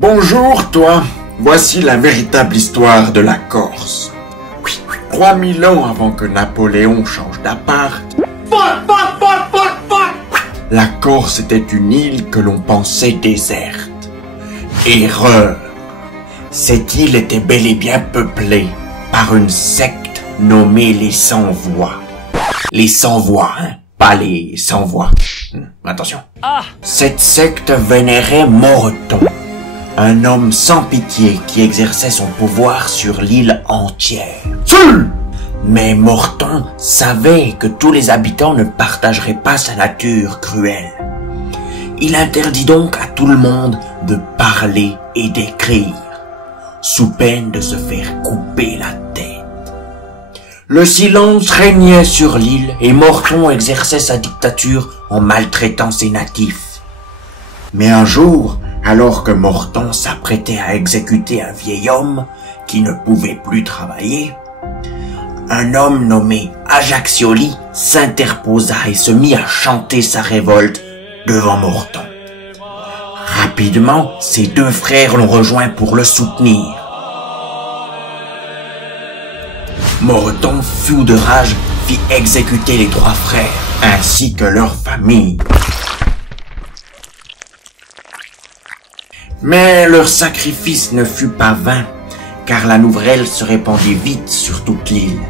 Bonjour, toi. Voici la véritable histoire de la Corse. Oui, 3000 ans avant que Napoléon change d'appart. La Corse était une île que l'on pensait déserte. Erreur. Cette île était bel et bien peuplée par une secte nommée les Sans-Voix. Les Sans-Voix, hein, pas les Sans-Voix. Attention. Cette secte vénérait Morton, un homme sans pitié qui exerçait son pouvoir sur l'île entière. Mais Morton savait que tous les habitants ne partageraient pas sa nature cruelle. Il interdit donc à tout le monde de parler et d'écrire, sous peine de se faire couper la tête. Le silence régnait sur l'île et Morton exerçait sa dictature en maltraitant ses natifs. Mais un jour, alors que Morton s'apprêtait à exécuter un vieil homme qui ne pouvait plus travailler, un homme nommé Ajaccioli s'interposa et se mit à chanter sa révolte devant Morton. Rapidement, ses deux frères l'ont rejoint pour le soutenir. Morton, fou de rage, fit exécuter les trois frères, ainsi que leur famille. Mais leur sacrifice ne fut pas vain, car la nouvelle se répandit vite sur toute l'île.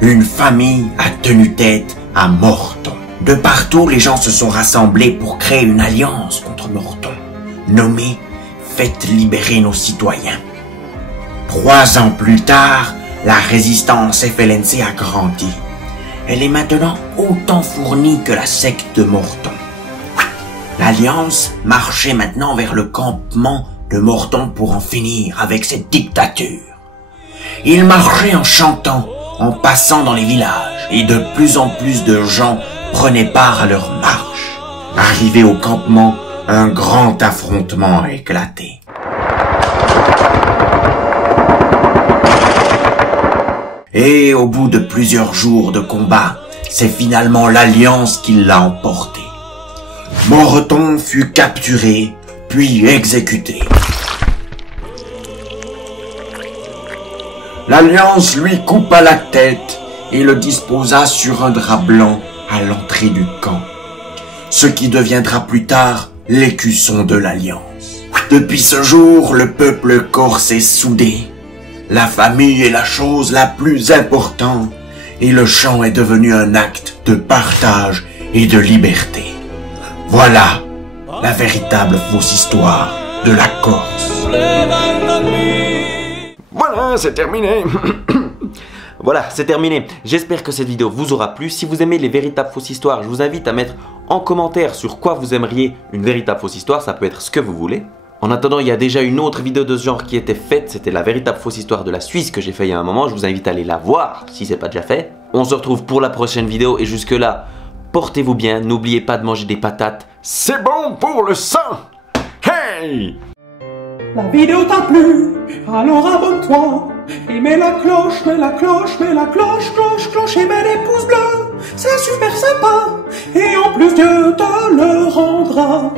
Une famille a tenu tête à Morton. De partout, les gens se sont rassemblés pour créer une alliance contre Morton, nommée « Faites libérer nos citoyens ». 3 ans plus tard, la résistance FLNC a grandi. Elle est maintenant autant fournie que la secte de Morton. L'Alliance marchait maintenant vers le campement de Morton pour en finir avec cette dictature. Ils marchaient en chantant, en passant dans les villages, et de plus en plus de gens prenaient part à leur marche. Arrivé au campement, un grand affrontement a éclaté. Et au bout de plusieurs jours de combat, c'est finalement l'Alliance qui l'a emporté. Morton fut capturé, puis exécuté. L'Alliance lui coupa la tête et le disposa sur un drap blanc à l'entrée du camp, ce qui deviendra plus tard l'écusson de l'Alliance. Depuis ce jour, le peuple corse est soudé. La famille est la chose la plus importante et le chant est devenu un acte de partage et de liberté. Voilà la véritable fausse histoire de la Corse. Voilà, c'est terminé. Voilà, c'est terminé. J'espère que cette vidéo vous aura plu. Si vous aimez les véritables fausses histoires, je vous invite à mettre en commentaire sur quoi vous aimeriez une véritable fausse histoire. Ça peut être ce que vous voulez. En attendant, il y a déjà une autre vidéo de ce genre qui était faite. C'était la véritable fausse histoire de la Suisse que j'ai fait il y a un moment. Je vous invite à aller la voir si c'est pas déjà fait. On se retrouve pour la prochaine vidéo et jusque là, portez-vous bien. N'oubliez pas de manger des patates. C'est bon pour le sang. Hey! La vidéo t'a plu, alors abonne-toi et mets la cloche, mets la cloche, mets la cloche, cloche, cloche et mets des pouces bleus, c'est super sympa et en plus Dieu te le rendra.